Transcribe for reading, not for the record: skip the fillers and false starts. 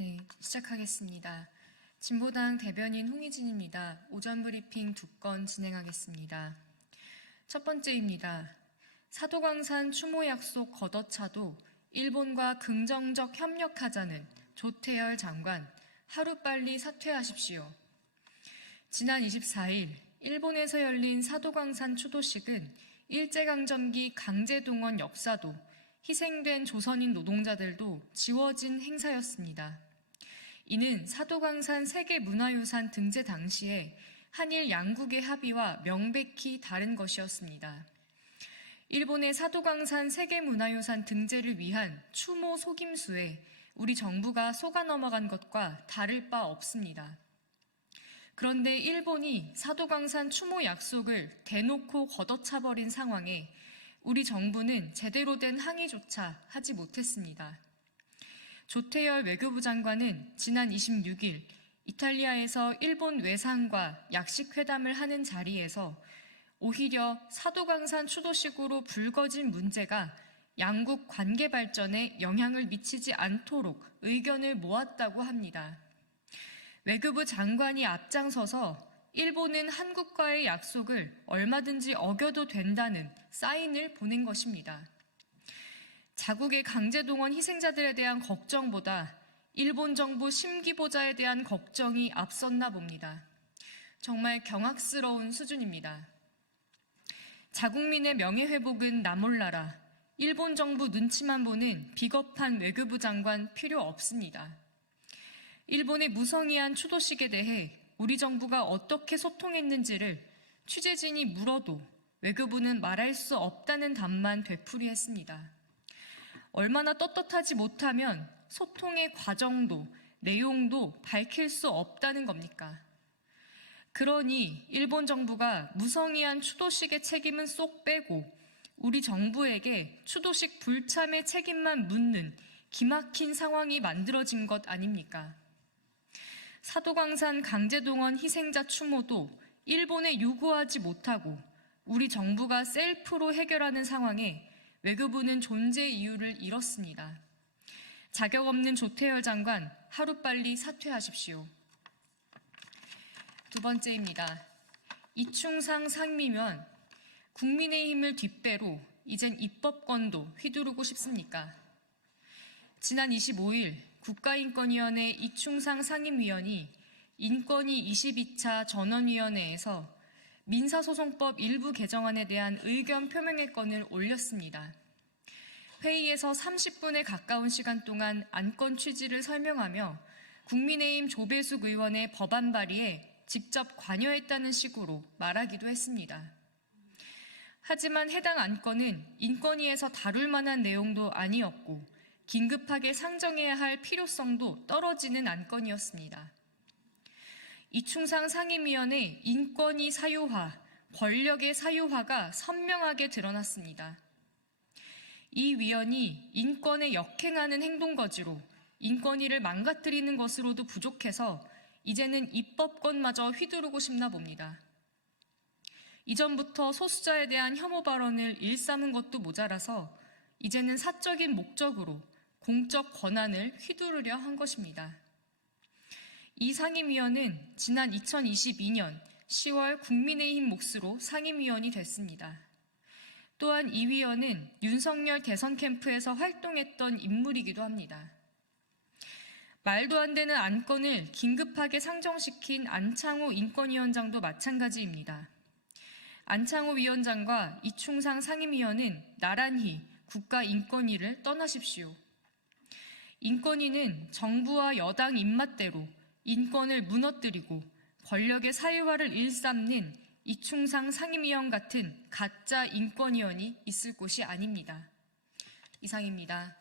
네, 시작하겠습니다. 진보당 대변인 홍희진입니다. 오전 브리핑 2건 진행하겠습니다. 첫 번째입니다. 사도광산 추모 약속 걷어차도 일본과 긍정적 협력하자는 조태열 장관, 하루빨리 사퇴하십시오. 지난 24일 일본에서 열린 사도광산 추도식은 일제강점기 강제동원 역사도 희생된 조선인 노동자들도 지워진 행사였습니다. 이는 사도광산 세계문화유산 등재 당시에 한일 양국의 합의와 명백히 다른 것이었습니다. 일본의 사도광산 세계문화유산 등재를 위한 추모 속임수에 우리 정부가 속아 넘어간 것과 다를 바 없습니다. 그런데 일본이 사도광산 추모 약속을 대놓고 걷어차버린 상황에 우리 정부는 제대로 된 항의조차 하지 못했습니다. 조태열 외교부 장관은 지난 26일 이탈리아에서 일본 외상과 약식회담을 하는 자리에서 오히려 사도광산 추도식으로 불거진 문제가 양국 관계 발전에 영향을 미치지 않도록 의견을 모았다고 합니다. 외교부 장관이 앞장서서 일본은 한국과의 약속을 얼마든지 어겨도 된다는 사인을 보낸 것입니다. 자국의 강제동원 희생자들에 대한 걱정보다 일본 정부 심기보자에 대한 걱정이 앞섰나 봅니다. 정말 경악스러운 수준입니다. 자국민의 명예회복은 나 몰라라. 일본 정부 눈치만 보는 비겁한 외교부 장관 필요 없습니다. 일본의 무성의한 추도식에 대해 우리 정부가 어떻게 소통했는지를 취재진이 물어도 외교부는 말할 수 없다는 답만 되풀이했습니다. 얼마나 떳떳하지 못하면 소통의 과정도 내용도 밝힐 수 없다는 겁니까? 그러니 일본 정부가 무성의한 추도식의 책임은 쏙 빼고 우리 정부에게 추도식 불참의 책임만 묻는 기막힌 상황이 만들어진 것 아닙니까? 사도광산 강제동원 희생자 추모도 일본에 요구하지 못하고 우리 정부가 셀프로 해결하는 상황에 외교부는 존재 이유를 잃었습니다. 자격 없는 조태열 장관, 하루빨리 사퇴하십시오. 두 번째입니다. 이충상 상임위원, 국민의힘을 뒷배로 이젠 입법권도 휘두르고 싶습니까? 지난 25일 국가인권위원회 이충상 상임위원이 인권위 22차 전원위원회에서 민사소송법 일부 개정안에 대한 의견 표명의 건을 올렸습니다. 회의에서 30분에 가까운 시간 동안 안건 취지를 설명하며 국민의힘 조배숙 의원의 법안 발의에 직접 관여했다는 식으로 말하기도 했습니다. 하지만 해당 안건은 인권위에서 다룰 만한 내용도 아니었고 긴급하게 상정해야 할 필요성도 떨어지는 안건이었습니다. 이충상 상임위원의 인권위 사유화, 권력의 사유화가 선명하게 드러났습니다. 이 위원이 인권에 역행하는 행동거지로 인권위를 망가뜨리는 것으로도 부족해서 이제는 입법권마저 휘두르고 싶나 봅니다. 이전부터 소수자에 대한 혐오 발언을 일삼은 것도 모자라서 이제는 사적인 목적으로 공적 권한을 휘두르려 한 것입니다. 이 상임위원은 지난 2022년 10월 국민의힘 몫으로 상임위원이 됐습니다. 또한 이 위원은 윤석열 대선 캠프에서 활동했던 인물이기도 합니다. 말도 안 되는 안건을 긴급하게 상정시킨 안창호 인권위원장도 마찬가지입니다. 안창호 위원장과 이충상 상임위원은 나란히 국가인권위를 떠나십시오. 인권위는 정부와 여당 입맛대로 인권을 무너뜨리고 권력의 사유화를 일삼는 이충상 상임위원 같은 가짜 인권위원이 있을 곳이 아닙니다. 이상입니다.